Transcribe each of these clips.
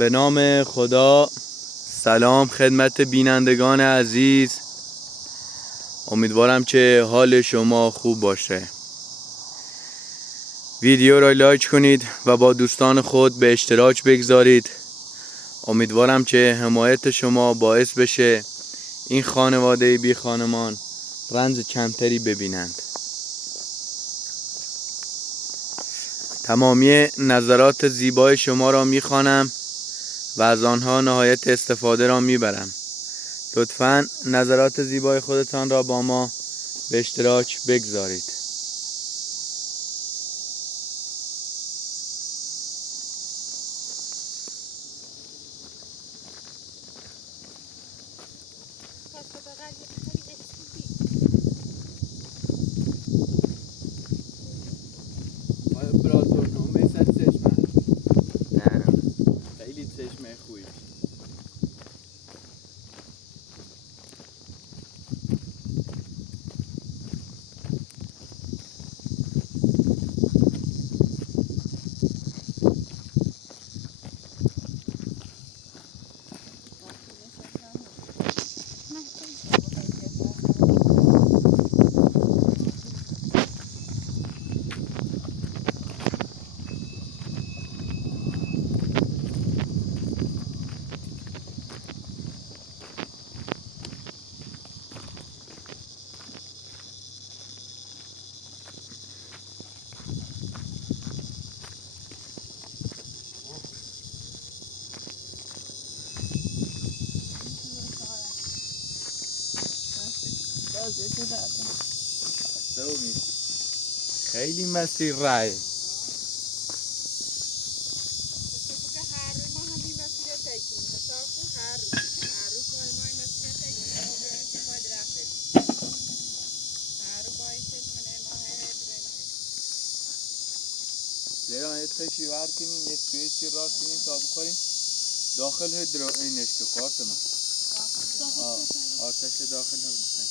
به نام خدا. سلام خدمت بینندگان عزیز، امیدوارم که حال شما خوب باشه. ویدیو را لایک کنید و با دوستان خود به اشتراک بگذارید. امیدوارم که حمایت شما باعث بشه این خانواده بی خانمان رنج کمتری ببینند. تمامی نظرات زیبای شما را میخوانم و از آنها نهایت استفاده را میبرم. لطفاً نظرات زیبای خودتان را با ما به اشتراک بگذارید. امپراتور نومه صد چشمه. نه خیلی چشمه خوبی. خیلی مسیر رای. زیرا یه تشی ور کنیم، یه سویچی راست کنیم تا بخوریم داخل هدرو اینش که فاطمه آتش داخل هم بسن.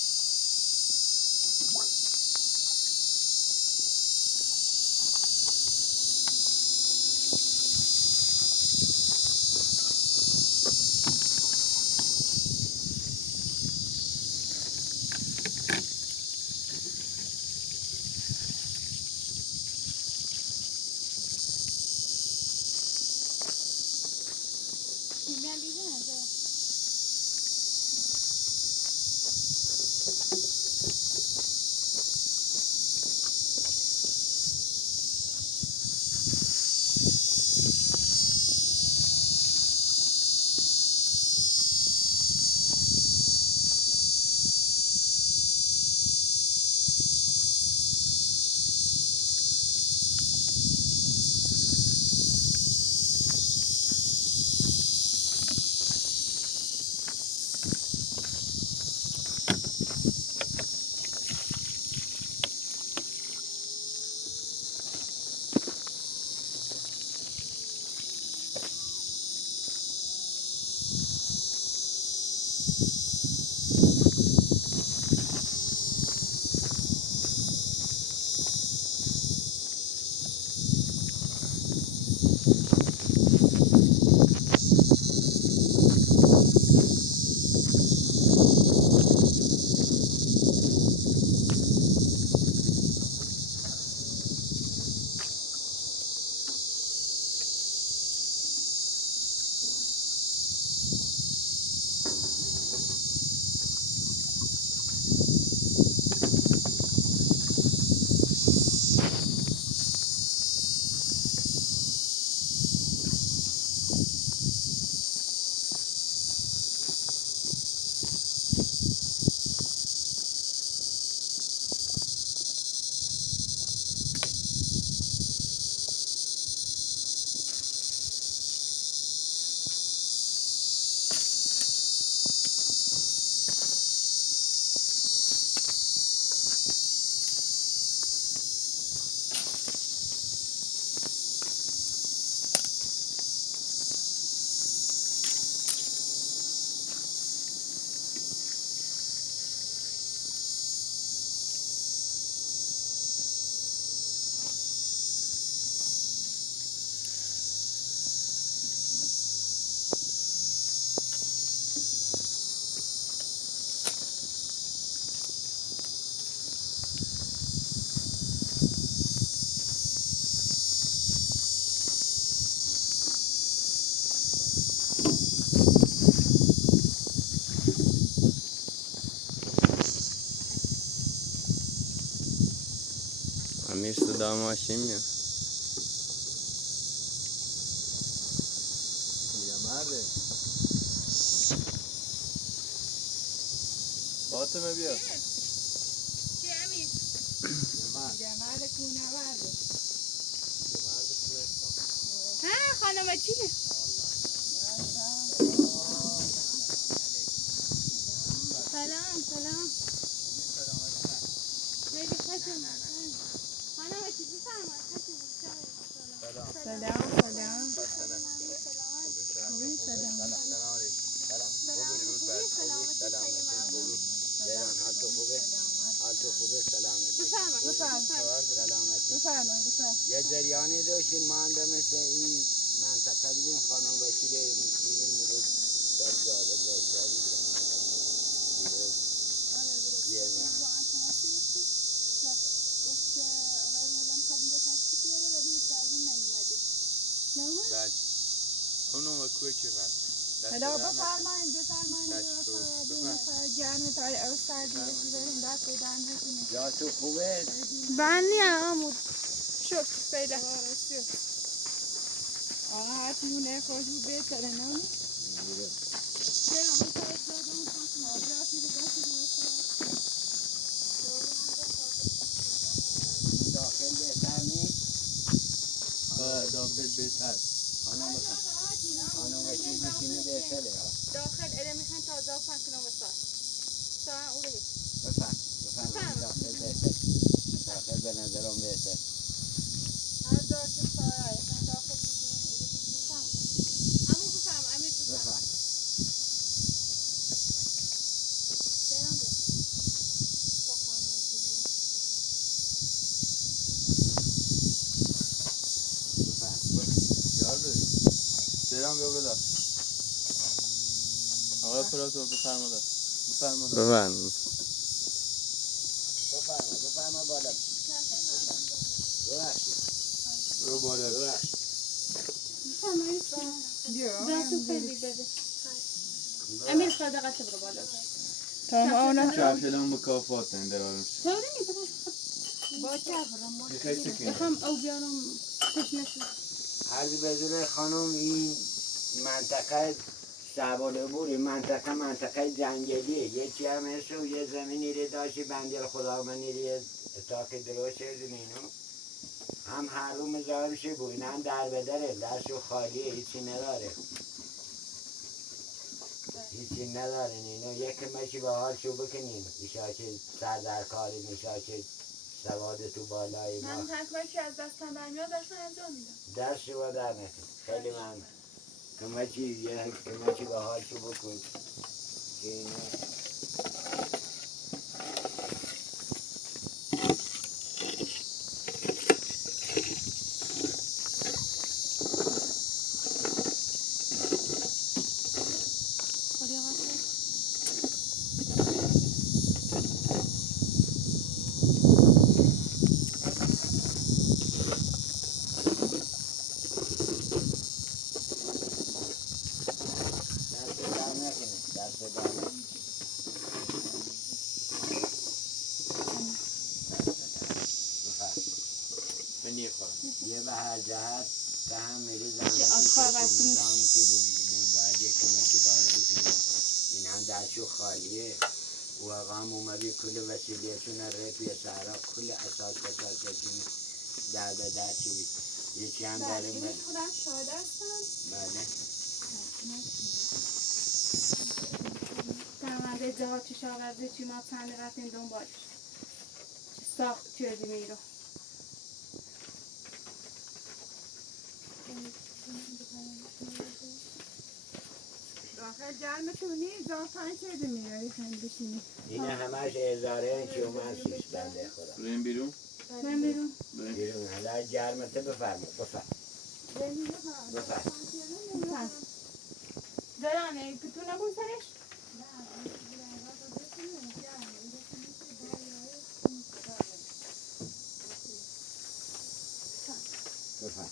امیر صدا ماشین میاد. مرده فاطمه بیا. چی امیر؟ مرد کونه مرده. ها خانم چیه؟ سلام سلام. خیلی خوشم. خانم چی بفرمایید خوشم. سلام سلام. یه جریانی داشتیم ما هم مثل این منطقه بودیم خانم وکیل میریم مورد در جاده باشتاری یه گفت که آقای رولان خواهد تشکیل بیاره ولی در اون نیومده. نومد؟ بعد اونو مکوه که بعد حالا بفرمایید گرم تا او سردی بسیاریم دست بدن هستیم یا تو خوبه؟ بندی هم شد پیدا آقا هرچی مونه خوش بود بهتره نمید چرا همون سایت زدم خواستم آبرا فیلی دستی داخل بهتر نیست؟ داخل بهتر. خانم وکیل بشینه بهتره داخل اله میخواین تازه 5 کیلو وسط ساعت اوله بفهم داخل بهتر داخل به نظرم بهتر هر جا که سایه اصلا داخل بشینیم همون بفهم امیر بفهم برام بیا یار داری سلام بیا برو داخل. آقای اپراتور بفرما داخل. بفرما بالا برو بالا. دستو خیلی بده امیر صدقه برو بالا تمام چرخلان مکافات اندرارم طوری نیست با چه برم خیلی سکنه بخوام او بیارم تشنشو عرض بدون خانم این منطقه شعباده بود این منطقه جنگلیه یکی هم هست و یه زمینی رو داشتی بندیل خدا منی رو اتاق درست شدیم اینو هم هر رو مزارشه بود این هم در بدره دستو خالیه هیچی نداره اینو یک مشی به حال شو بکنیم ایشا که سر در کاری میشا که سواد تو بالای ما من تکمشی از دستم برمیاد دستم انجام میدم دست شما در نکن خیلی ممنون کمچی به حال شو بکن که اینو خودی آقا دست در نکنه دست در نکنه منی خواهم یه به هر جهت که هم میره زمین چه آشخار بستون زمان که بومینه باید یک کمکی باید بکنیم این هم درشو خالیه و آقا هم اومدی کل وسیلیتون ره توی سهرا کل اساس کشونی در چی یکی هم در این بله خودم شاده هستم بله در مورد جهات چی شاورده چی ما چند رفتیم دنبالش چی ساخت کردیم این رو داخل گرمتونی زافن شده میاری خیلی بشینی این همش ازاره که اومد سیست بنده خدا بریم بیرون. من بیرون بیرون حالا گرمته بفرما درانه که تو نبون سرش بفرما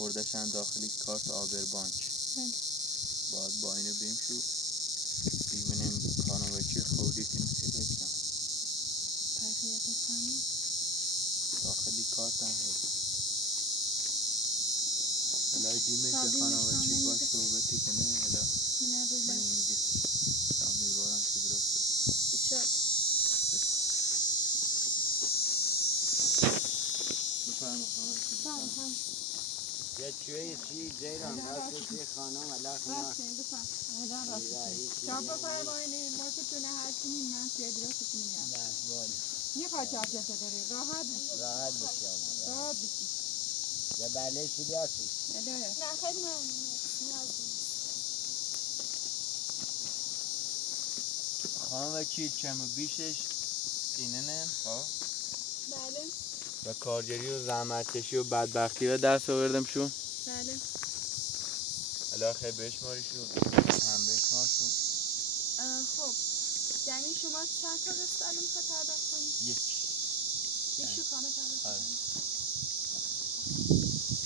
خوردش هم داخلی کارت آبر بانک. بله. باید با اینو بیم شو ببینیم خانوادگی خودی که نسیده کنم پیقیت بفهمید. داخلی کارت هم هست. الان دیمه تا که بیمش خانوادگی هم باش نمیده. صحبتی کنه الان من رو من لک میگه امیدوارم که درست بشه. شد. بفرما خانوادگی. یه چوی چی زیران راست چی خانم الله خما راستین بفهم. الان راستین. شما بفرمایید ما که تونه هر چیزی من که درست کنیم. دستبال میخواد چاکت داره راحت راحت بشی آقا راحت بشی. یا بلش بیاسی الهه. نه خیلی ممنون نیازی خانوادگی کم و بیشش اینه نه خب بله و کارگری و زحمت کشی و بدبختی و دست آوردم شو بله الان خیلی بشماری شو هم بشمار شو خب یعنی شما چند تا قسط الان میخواد پرداخت کنید؟ یکی کامل پرداخت آره. کنید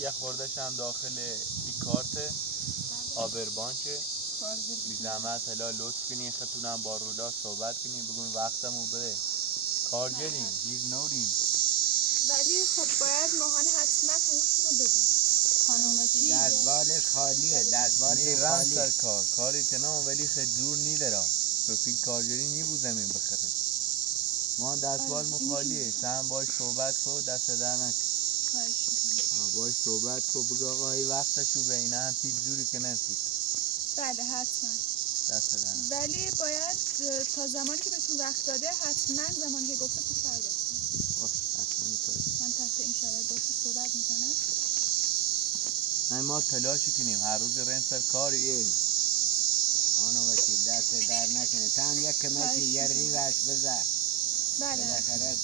یه خوردش هم داخل این کارت آبر بانکه بی زحمت هلا لطف کنی خطونم با رولا صحبت کنی بگون وقتمو بده کارگریم گیر نوریم ولی خب باید ماهانه حتما هموشون رو بدید خانم چی؟ دستبالش خالیه دستبالش میرم خالیه سر کار کاری کنم ولی خیلی دور نی دارم رفیق کارگری نی بود زمین بخره ما دستبال مخالیه سهم باش صحبت کو دست در نکن خواهش میکنم باش صحبت کو بگو آقا ای وقتشو به اینه هم پیش جوری که نسید بله حتما دست در نکن ولی باید تا زمانی که بهتون وقت داده حتما زمانی که گفته پول پرداخت کنید باش حتما این کاری من تحت این شرایط باهاتون صحبت میکنم نه ما تلاشی کنیم هر روز ریم سر کاریه خانم باشی دست در نکنه تا هم یک کمکی خواهش یه می‌کنم. ریوش بزن بله بالاخره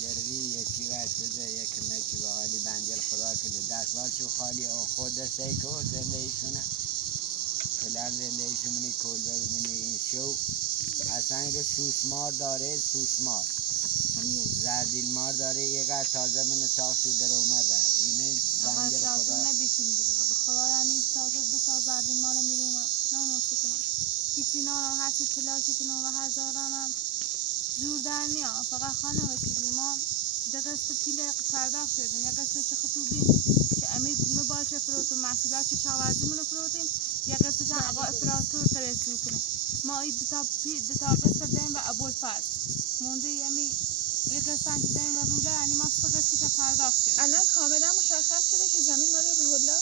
یه ری یه چی وش بزن یک کمکی به حالی بندیل خدا کنه دستبالشو خالی آن خود دسته که زنده ایشونه پلر زنده ایشونی کلبه ببینی این شو اصلا این سوسمار داره سوسمار زردیل مار داره یه قد تازه من تاق شو در اومده اینه بندیل خدا نبیشین بیداره به خدا یعنی تازه دو تا زردین مال میرومم نه نوسته کنم هیچی نارم هرچی تلاشی کنم و هزارانم زور در نیا فقط خانه وکیلی ما ده قسط پیل پرداخت شدیم یه قسطش خطوبین که امیر گومه باشه فروتون محصولات که شاورزی مونه فروتیم یه قسطش هم آقا افراتور ترسو کنه ما این دو تا قسط دهیم و ابوالفضل مونده یه قسط هم که دهیم و روله یعنی ما سه قسطش پرداخت شدیم الان کاملا مشخص شده که زمین مال روح الله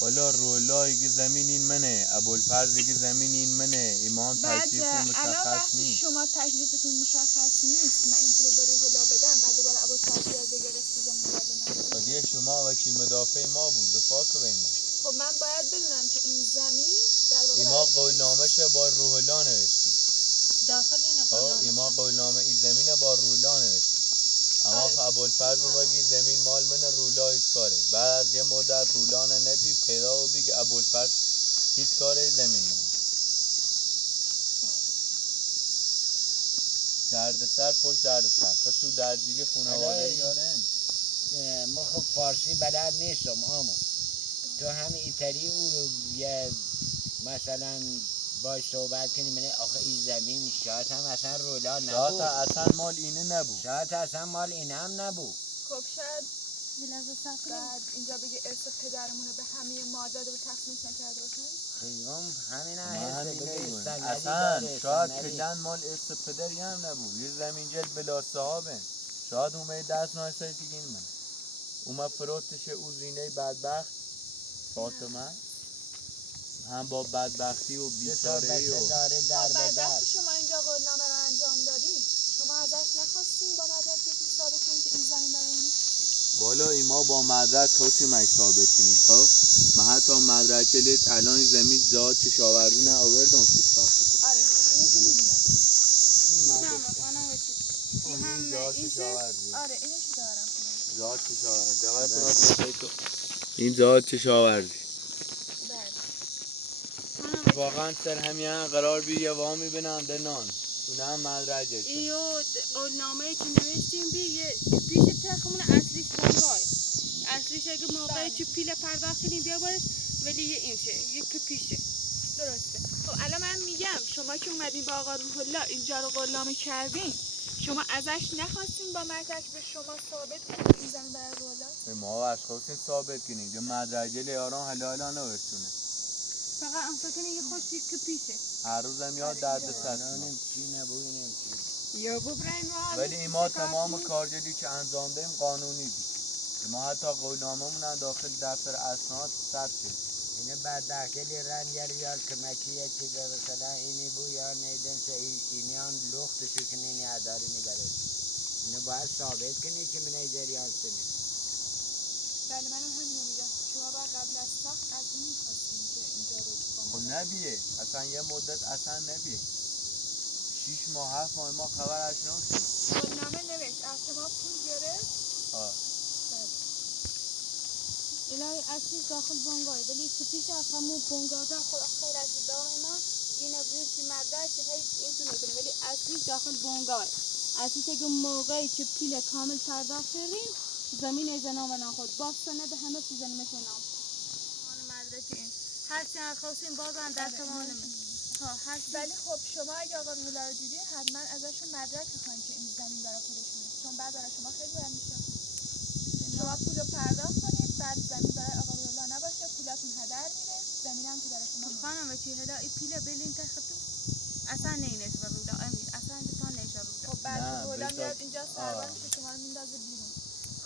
والا رولا یکی زمین این منه ابوالفرز یکی زمین این منه ایمان بعد تشریف الان مشخص وقتی نیست شما تکلیفتون مشخص نیست من این پول به روح الله بدم بعد دوباره ابوالفضل بیاد بگه قسط زمین باید بدم قضیه شما وکیل مدافع ما بود دفاع که به ما خب من باید بدونم که این زمین در واقع ایما قولنامهش با روح الله نوشتیم داخل اینه خب ایما قولنامه این زمین با روح الله نوشتیم اما آره. ابوالفرز بگی زمین مال من رولا هیچ کاره بعد از یه مدت رولا نبی پیدا و بگی ابوالفرز هیچ کاره زمین مال درد سر پشت درد سر خشو درگیری خانواده دارن ما خب فارسی بلد نیستم آمو تو هم ایتری او رو یه مثلا باش صحبت کنی منه آخه این زمین شاید هم اصلا رولا شاید نبود اصلا مال اینه نبود شاید اصلا مال این هم نبود خب شاید بعد اینجا بگه ارث پدرمون رو به همه ما داده و تقسیمش نکرده باشن خیلی همین ما هست همین بگه میگویم سندی اصلا داره شاید سندی. کلن مال است پدری هم نبود یه زمین جل بلا صاحبه شاید اومه دست نایسته دیگه این من اومه فروتش او زینه بدبخت فاطمه هم با بدبختی و دو تا بیچاره‌ای بچه و داره در خب بعد به در وقتی شما اینجا قولنامه رو انجام دادی شما ازش نخواستین با مدرکتون ثابت کنید که این زمین برای اونه بالا ایما با مدرک خواستیم مش ثابت کنیم خب ما حتی مدرکه لیت الان این زمین زاد که شاوردی نه آوردم که ساخت آره خب اینو که میدونم این زاد که شاوردی آره اینو که دارم زاد که شاوردی این زاد که شاوردی بله واقعا سر همین قرار بی یه وامی بنام در نان اون هم مدرجه ایو قولنامه که نوشتیم بی یه پیش تخمون اصلیش بانگاه اگه موقعی چه پیله پرداخت کنی بیا برش ولی یه این شه یه کپیشه. درسته. خب الان من میگم شما که اومدین با آقا روح الله اینجا رو غلامی کردین، شما ازش نخواستین با مدرک به شما ثابت کنید این زمین برای روح الله؟ ما اشخاص ثابت کنید یا مدرجه لیاران حلالا نورسونه فقط اون فکر یه خوش یه کپیشه. هر روزم یاد درد سر نانم چی نبوینم چی یا ببرین ما ولی ایما تمام کارجلی که انجام دهیم قانونی بید ما حتی قولناممون هم داخل دفتر اسناد ثبت شد اینه بعد داخلی رن یه ریال کمکیه چی به مثلا اینی بو یا نیدن سه اینی آن لختشو کنینی اداری نگره اینه باید ثابت کنی که من ایزریان سنی بله منم همینو میگم. شما باید قبل از ساخت از این میخواستین که اینجا رو با خب مدرک. نبیه اصلا یه مدت اصلا نبیه 6 ماه 7 ماه ما خبرش نشد قولنامه نوشت از شما پول گرفت. آه. الهی اصلی داخل بانگای ولی کپیش از همون بانگاه خدا خیر از دام ما اینا بیوشی مدرک هیچ این تو نکنه ولی اصلی داخل بانگاه اصلی که موقعی که پیل کامل پرداخت کردیم زمین از نام و نخود با سند همه چیز نمیشه نام آن مدرک این هر چی خواستیم بازم در تمام ها هر چی ولی خب شما اگه آقا روح الله رو دیدین حتما ازشون مدرک بخواین که این زمین برای خودشونه، چون بعد برای شما خیلی برای میشه. شما پول رو پرداخت کنید بعد زمین برای آقا روح الله نباشه پولتون هدر میره زمینم که برای شما. خانم چی هدا این پیله بلین تختو اصلا نینش و رودا امیر اصلا تا نشه رودا خب بعد نه، روح الله بذار- میاد اینجا سرباز میشه شما رو میندازه بیرون.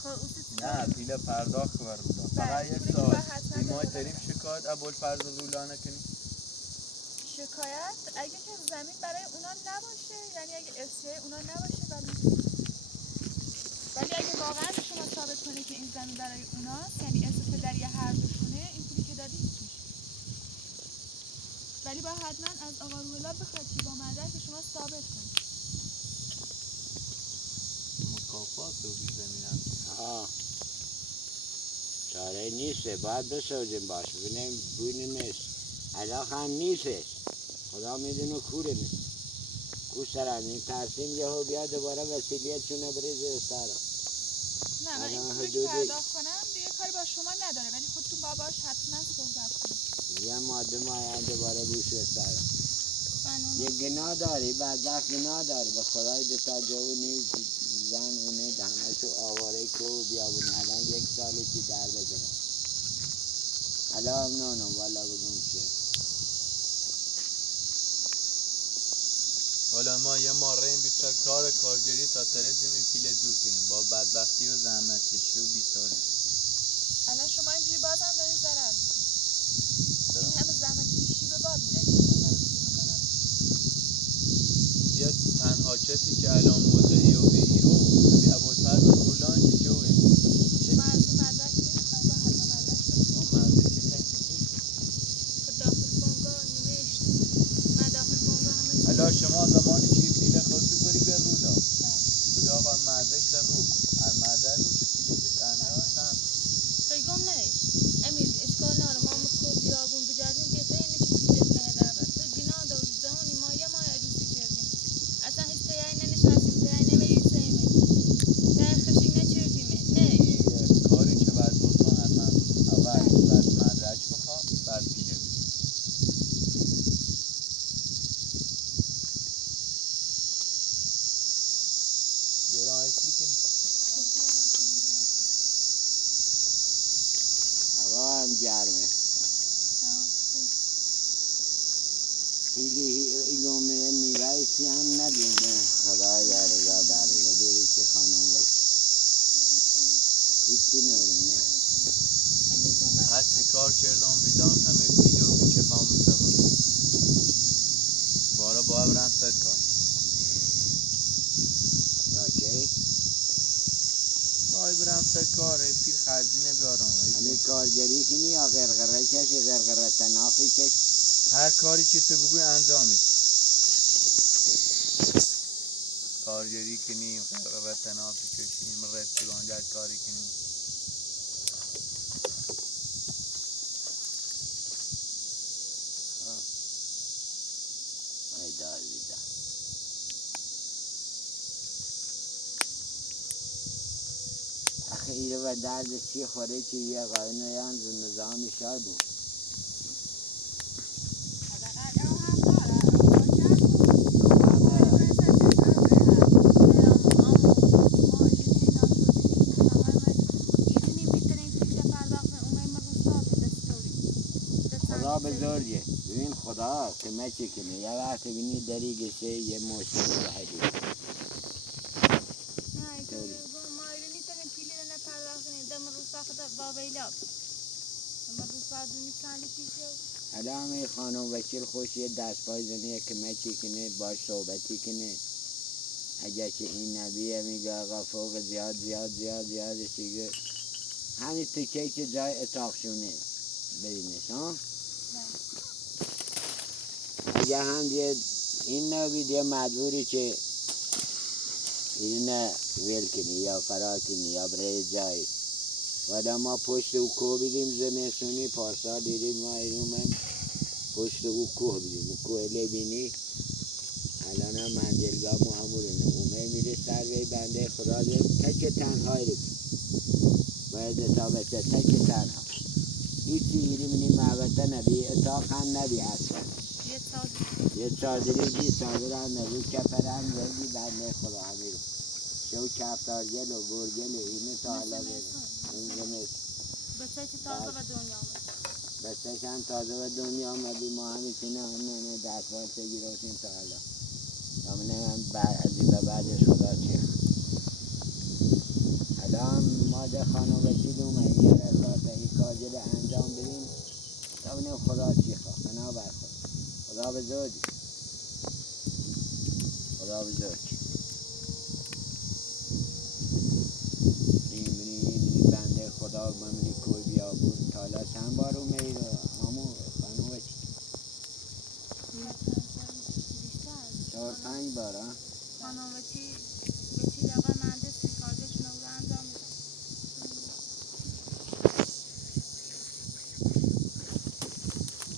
خب اوسی نه پیل پرداخت بر رودا فقط یه پولی که سال باید حتما به ایما رودا تریم بدن. شکایت ابوالفضل رولا نکنی شکایت اگه که زمین برای اونا نباشه یعنی اگه افسیای اونا نباشه ولی اگه واقعا شما ثابت کنه که این زمین برای اوناست یعنی اسم پدری هر دوشونه این پولی که دادی هیچ میشه. ولی با حتما از آقا روح الله بخواید که با مدرک به شما ثابت کنه. مکافات رو بی زمینم آه چاره نیسته باید بسازیم باش ببینیمش علاق هم نیستش خدا میدونه کوره نیست کو سرم این ترسیم یهو بیاد دوباره وسیلیتشونه بریزه سرم نه من این الان پولی که حدودی- پرداخت کنم دیگه کاری با شما نداره ولی خودتون با باش حتما صحبت کنید. یه ماده مایم دوباره بوشه سرم قانون یه گناه داری بدبخت گناه داری به خدای دتا جوونی زن اونه همهشو آواره کو بیابونه الان 1 سالی که در بزنه الان نونم والا بگم چه حالا ما یه ماره این بیفتر کار کارگری تا ترسیم این پیله دور کنیم با بدبختی و زحمت کشی و بیچاره الان شما اینجوری بازم دارین ضرر میکنید. این همه زحمت کشی به باد میره که این برای روح الله نباشه. یه تنها کسی که الان مدعی و بهیرو همین ابوالفضل رولا که جوه خب شما از اون مدرک نمیخواید با حتما مدرک دارید. ما مرده که خیلی که داخل بانگاه نوشت من داخل بانگاه همه چیز حالا شما زمانی که این پیله خواستو بری به رولا بله. بگه آقا مردش در رو کن هر مرده رو که پیله بزنه هم پیغام نوشت امیر اشکال نداره ما مکو بیابون بجردیم بهتر اینه که پیله نه در بر تو گناه داری زمانی ما یه ماه عروسی کردیم اصلا هیچ تیاری ننشستیم تیاری نمیریسیم تیاری خشی نچردیم نه این کاری که باید بکن حتما اول بعد مدرک بخوا بعد پیله بگیر برایسی که هوا هم گرمه خیلی ایلومه میوهیسی هم ندیده خدا یارزا برزا بریسی خانم بکی هیچی نوریم نه امیر جون بس هر چی کار کردم بیدام همه پیله و بیچه خامو سبب بارا با برم سر کار اوکی باید برم سر کار ای پیر خرجینه بیارم همین کارگری کنی یا غرغره کشی غرغره تنافی کش هر کاری که تو بگوی انجام میدی کارگری کنیم قرقره تنافی کشیم رستورانگر کاری کنیم ای دازیده آخه ایره و درد چی خوره که یه قانون نظامی شای بود خدا بزرگه ببین خدا که مچه کنه یه وقت بینی دری گشه یه مشکل حدید حالا همه خانم وکیل خوش یه دست پای زنیه که مچه کنه باش صحبتی کنه اگر که این نبیه میگه آقا فوق زیاد زیاد زیاد زیادش دیگه همین تکه که جای اتاقشونه ببینش ها اگر هم دیگه این نبید یه مجبوری که این ویل کنی یا فرار کنی یا برای جایی و ما پشت او کوه بیدیم زمستونی پارسال دیدیم ما اینومن پشت او کوه بیدیم او کوه لبینی الان هم منزلگاه ما همونه اومه میره سر وی بنده خدا دیم تک تنهایی رو باید تا بچه تک تنها هیچی میری منی محبته نبی اتاق هم نبی اصلا یه چادری بی چادر هم نبی کپر هم نبی بنده خدا همین شو کفتار گل و گرگل اینه تا حالا بره این زمست بچه که تازه به دنیا آمد بچهش هم تازه به دنیا آمدی ما همیتونه همه دستوار تگیروشیم تا حالا همونه هم از این به بعدش خدا چه حالا هم ماده خانم وکیل اومه یه رسات این کاجل انجام بدیم تا بینیم خدا چی خواه بنا بر خدا بزرگی خدا بزرگ این بنده خدا بمینی کوی بیا بود تا حالا چند بار اومه رو همون خانم وکیل 4-5 بار ها خانم وکیل آقا مهندس کارگشون رو انجام میدن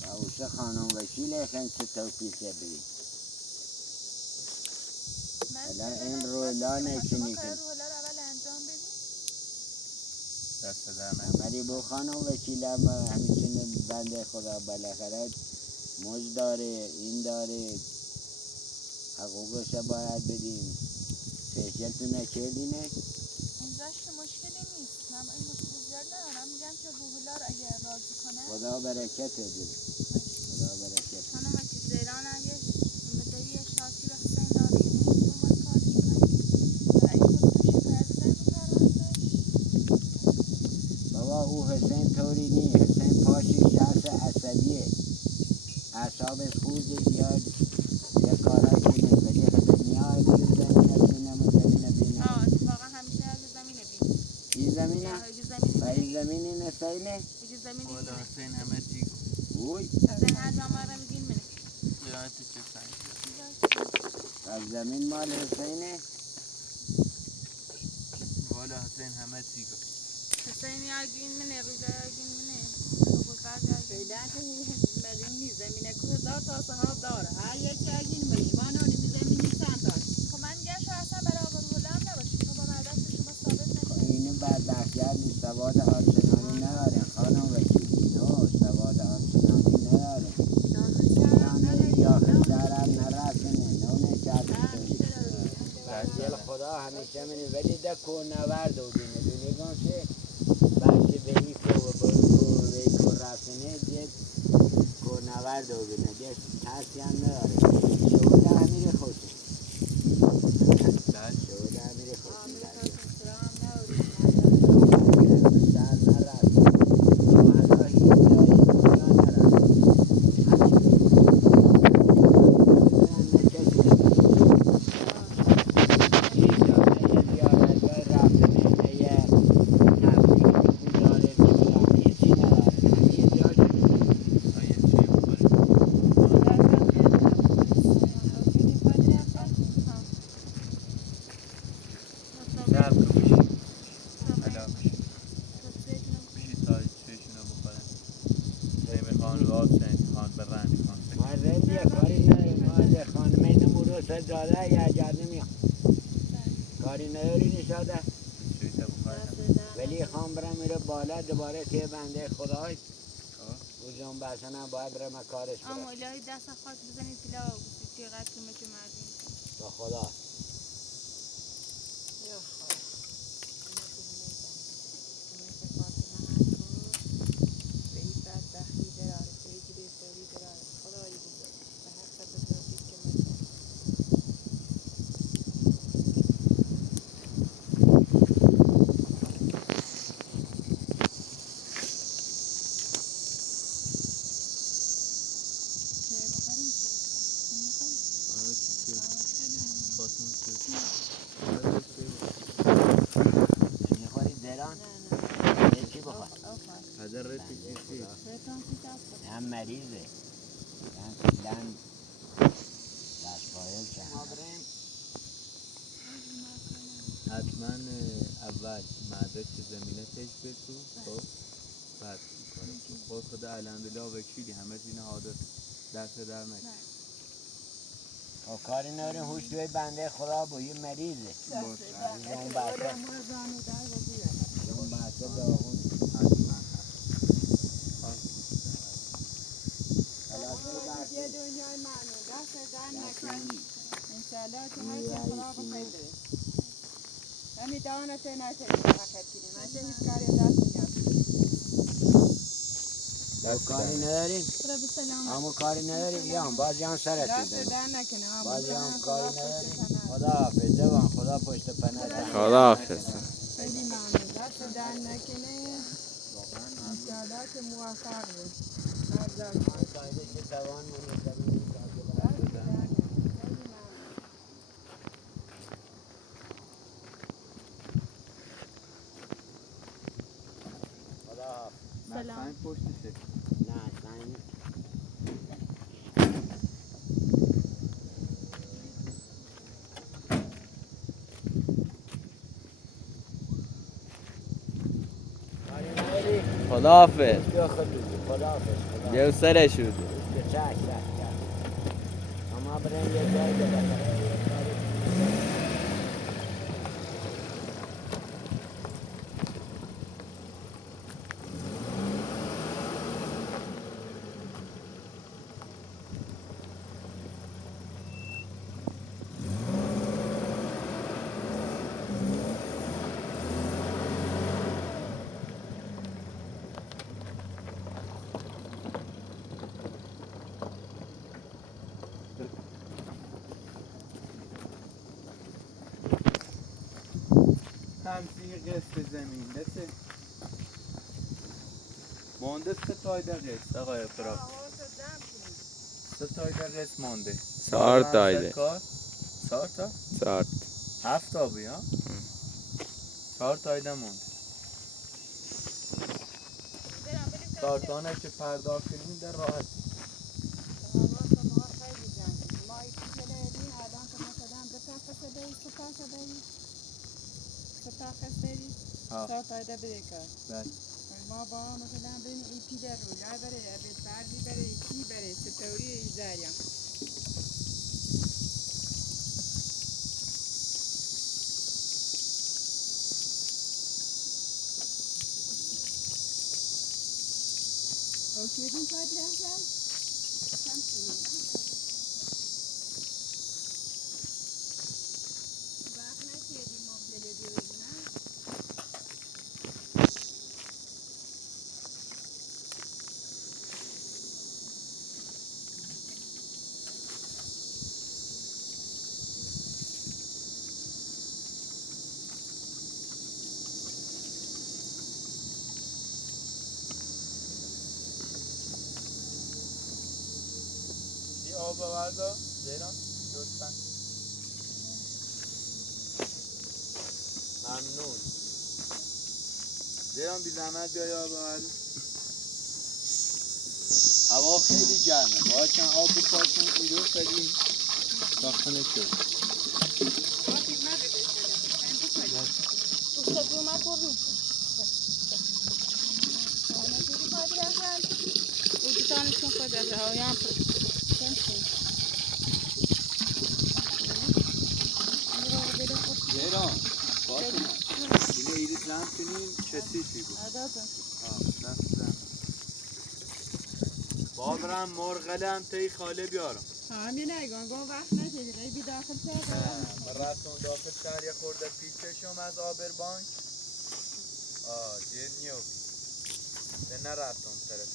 باوشه خانم وکیل خیلی چه توفیقه بگیم حالا این رولا نکنی کن رولا رو اول انجام بدیم دست در نکنه. ولی با خانم وکیل هم همیتونه بنده خدا بالاخره مزد داره این داره حقوقش باید بدیم فشلتون نکردینه اونجاش که مشکلی نیست من این مشکل زیاد ندارم میگم که روحلا رو اگه راضی کنه خدا برکت بده خدا برکت خانم وکیل زیران هم یه مدهی شاکی به حسین داری دنبال کار میکنه اگه خودتون شکایت بزنید رو پرونده بابا او حسین طوری نی حسین پاشی شخص عصبیه اعصابش خورده یاد یه کارایی کنه ولی حسین نیای بگیر زمینه بینم و زمینه بینم اتفاقا همیشه اگه زمینه بینه این زمینه اگه زمینه و این بینه زمینی نساینه اگه زمینه والا بینه حسین همه چی اوی حسین هر جامعه رو میگین منه یادت چه سنگ از زمین مال حسینه والا حسین همه چی گفت حسین یا گین منه رویلا یا گین منه بزرگتر یا گین فعلا که مدیونی زمینه که 1000 تا صاحب داره هر یکی اگین بری من اونی زمینی چند تا خب من میگم شاید اصلا برای آقا روحلا هم نباشه چون با مدرک شما ثابت نکنید اینو بدبختیت نیست سواد آنچنانی نداره خانم وکیل اینو سواد آنچنانی نداره یعنی داخل شهرم نرسنه نونه بنجل خدا همیشه منی ولی ده کونورد و دینه دونیگان چه بچه به این کو و به این کو رسنه دید کونورد و دینه دید ترسی هم نداره شهوده همیر خوشه شهوده همیر خوشه شهر نرسنه حالا هیچ جایی دنیا نرسنه آیه چی بخوری شب رو بشی حالا بشی تا چشونو بخورن میخوان رو آب سنی خان برن میخوان مردی کاری نداره مرد خانمه نمورو سجاده یا اگر نمیاد کاری نداری نشاده چویتا بخورن ولی علی خان برم میره بالا دوباره که بنده خدای او جان بسنم باید برم کارش اما برم الهی دست خاک بزنید پیلا و بسید چقدر کلمت مردم با خدا میخوری دران؟ یه چی بخواد؟ هم مریضه هم کلا دستفایل چند ما بریم حتما اول مدرک زمینه تش بسو خب بعد کارو خود خدا الحمدلله وکیلی همه چی حاضر دست در نکنه و کاری نداریم هوش توی بنده خدا با یه مریضه اون بحثه اون بحثه داغون یه دنیای معنون دست در نکنی انشالله تو هر چه خدا بخیره همین دانت نکنی فقط کنیم من چه هیچ کاری دست دست کاری نداریم خدا به سلامت همون کاری نداریم یا هم بازی هم سرت دست میدن در نکنه بازی هم کاری نداریم خدا حافظ جوان خدا پشت پناه خداحافظ خیلی ممنون دست در نکنه انشالله که موفق بید ارزاق من قاعده که توان منتظرین دست در نکنه خیلی ممنون خدا حافظ سلام پشتشه نه سنگ خداحافظ بیا خدوزی خدا حافظ یه سرش شد چک اما بریم یه جای دیگه همچین قسط زمین بسه مانده 3 تایده قسط آقای افراد 3 تایده قسط مانده 4 تایده 4 تا 4 7 تا بیا 4 تایده مانده 4 تانه که پرداخت کنیم در راحت ها. بله. ما با مثلا بریم ای پی در روزای بره به فردی بره چی بره ستوری ایزاریم اوکیدین پاید رفتن؟ وقت نکردیم ما بله دیوز نه؟ یه آب بردار زیران لطفا ممنون زیران بی زحمت بیای آب بردار هوا خیلی گرمه باید چند آب بپاشیم ایرو خیلی داخل شد Ustadığım akorun. O tanesini koyacağız. O yan زیران فاطمه اینه ایرو جمع کنیم کثیفی بود. عداتون دست زن بابرم مرغلم تی خاله بیارم. همین نگان گو وقت نشد ری داخل شد. من رفتم داخل شهر یه خورده پیچشم از آبربانک. دیر نیو ده نرفتم طرف.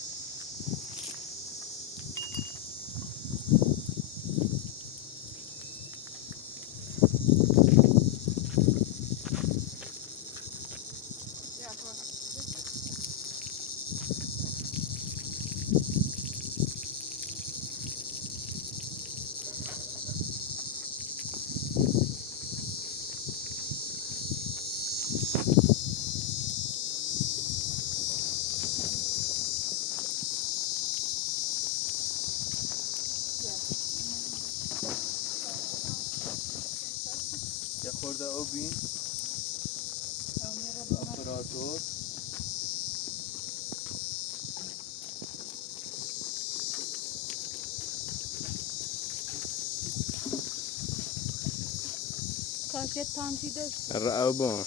یه خورده اوبین اپراتور کاشت تانچی دست رعبان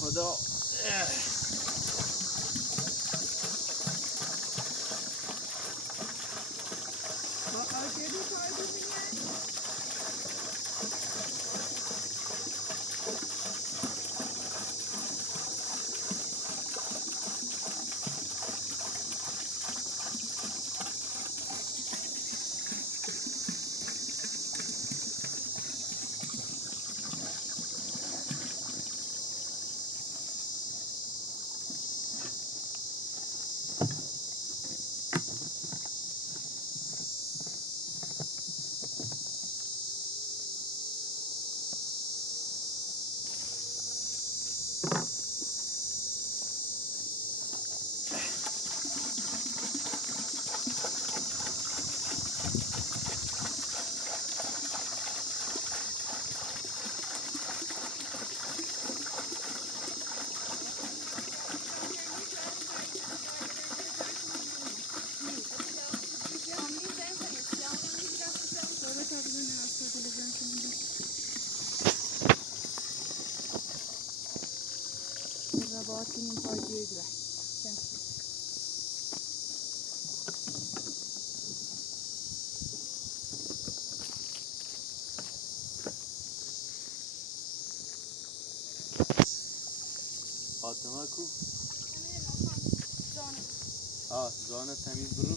خدا فاطمه کو زانه تمیز برو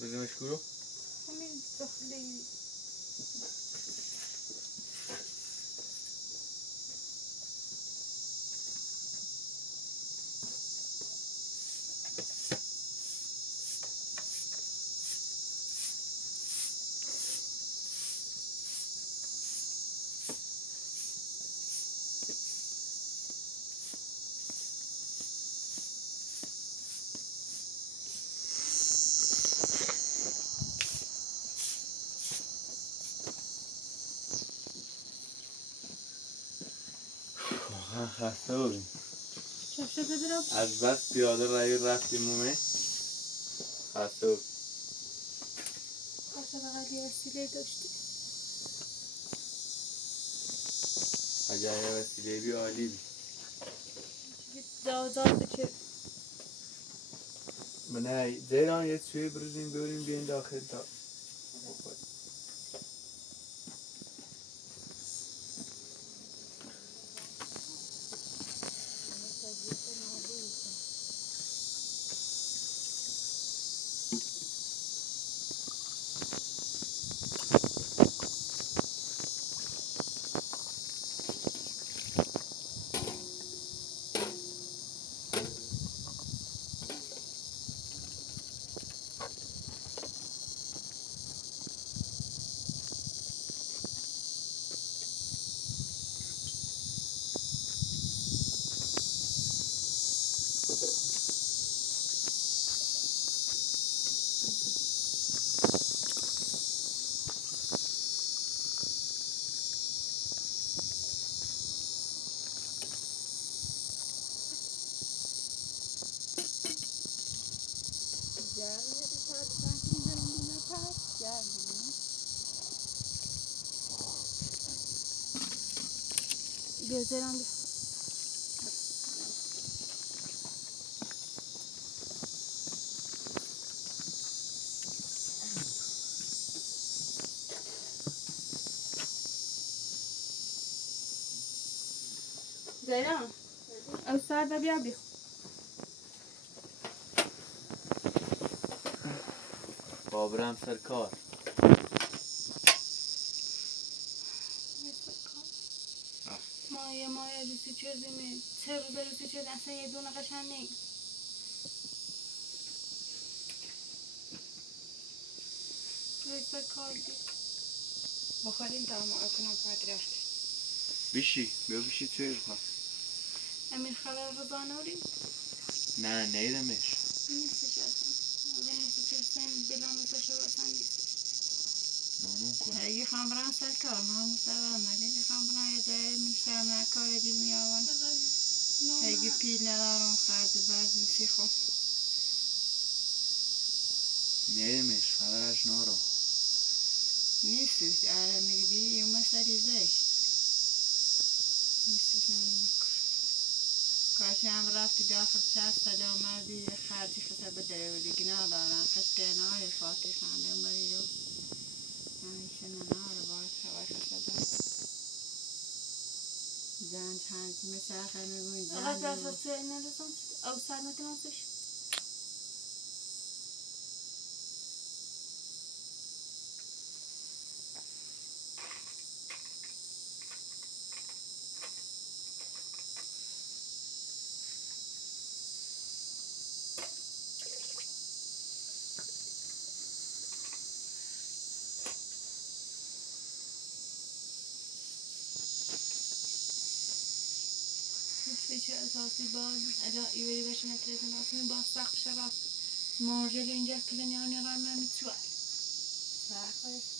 بزنش کرو همین داخلی خسته بودیم شب بدرم از بس پیاده روی رفتیم اومه خسته خواست بقید یه وسیله داشتی اگر یه وسیله بی عالی بی زاد که نه زیران یه چوی بروزیم بریم بیاین داخل تا بخوریم. بیا زیرم بیا زیرم او سر بیا بیا بابرم سر کار مایه روسی چیزی 3 روز روسی چیز اصلا یه دونه قشن نیست روی کار بیا بخوریم تا ما اکنم پاک رفت بیشی بیا بیشی چوی بخواه امیر خبر رو زانوری نه نیدمش نیستش اصلا روی چیز سن بلا مثل اصلا نیست نانون کنه هی خمران سر کار ما هم سوام نگه خمران یه جای میشتم نکار دیل میآون هی پیل ندارم خرج برزی سیخو نیدمش خبرش نارو نیستش آره میری یه مسئله زیش نیستش نمکر کاش هم رفتی داخل شهر سلامتی یه خرجی خسته بده و دیگه ندارن خشته نای فاتح خانه مریو همیشه نناره باید خبر خسته دار زن چند مسخه میگوین فقط زن اساس این رسون او سر نتونستش چه اساسی باز الا ایوری بشه نترسیم اصلا باز سخت شد مارجل اینجا کلنیانی رام نمیتوان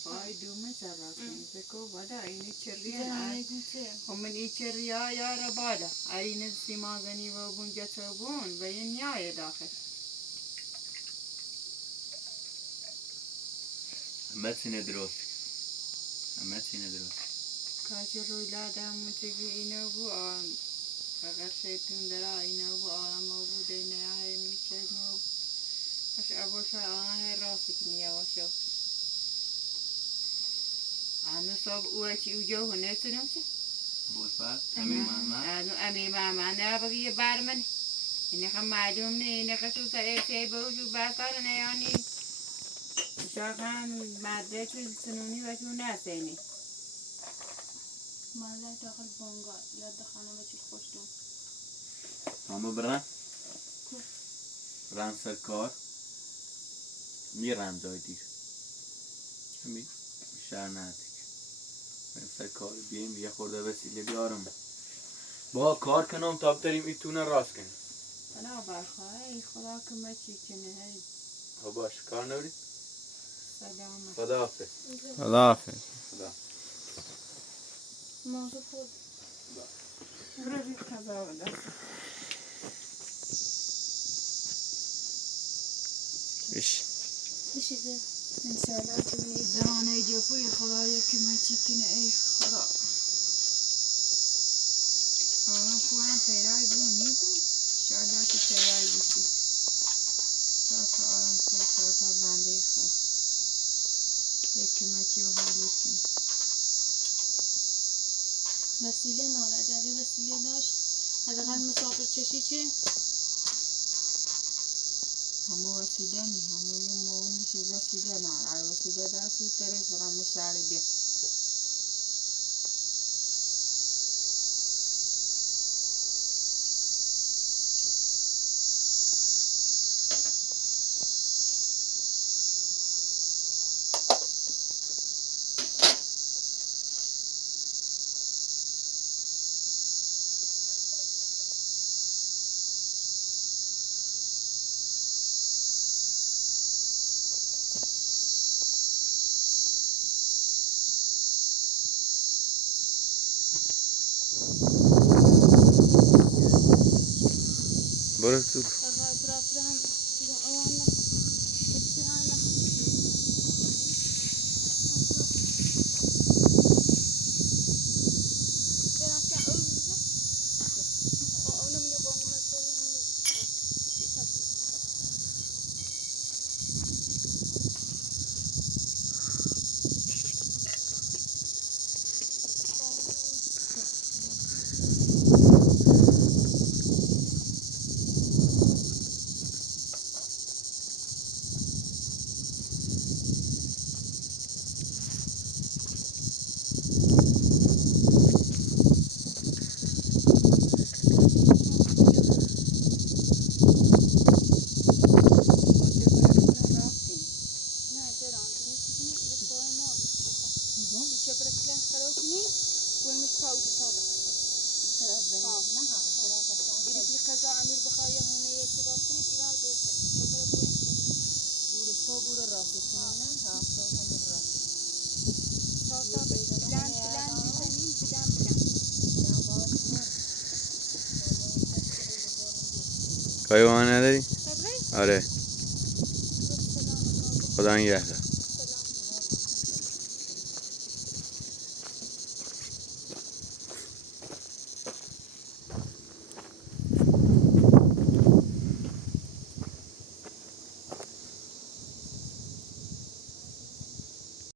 پای دومه سبب بکو بادا اینی چریه زنانه گوته هم من ای چریه یا را بادا اینی سیمازنی و بونجا تبون و این نیای داخل همه سینه درست همه سینه درست کاش روی لادم متگی اینو بو آن فقط شیطون درا اینو بو آرام و بو دینه های میشه مو کاش اول فر آه راستی کنی یواشو آنو صاب اوه چی اوجو هنه سنم چه بولفر امیر محمد آنو امیر محمد نه بگی یه بر من اینه خم معلوم نه اینه خشو سا ایسی بوجو بسار نه یعنی شاکن مدرک سنونی و چون نسینی مالا داخل بانگار یا دخانه بچی خوشتون همه برن رن سر کار میرن جای دیر همین بیشتر ندیگ برن سر کار بیایم یه خورده وسیله بیارم با کار کنم تا بتریم ایتونه راست کنیم بنا برخواه خدا که ما چی کنه هی خب باش کار نورید سلامت خدا حافظ خدا حافظ خدا موضوع خود برو ریخ خدا و دست ایش. بشیده انشالله که بینی دانه جفوی خدایا که مچی کنه ای خدا آرام کنم پیرای دونی بود شاید که پیرای بسید تا آرام کنه تا بنده خو یکی مچی و حالی کنه وسیله نارد اگه وسیله داشت حداقل مسافر چشی چه همه وسیله نی همه یون مونیش وسیله نار وسیله دستی ترس برام مشاعره بیا برو تو. براتر هم والا کسی والا برم که اوزه اونو منی قوم مسئله کاری با من نداری؟ آره. خدا نگهدار.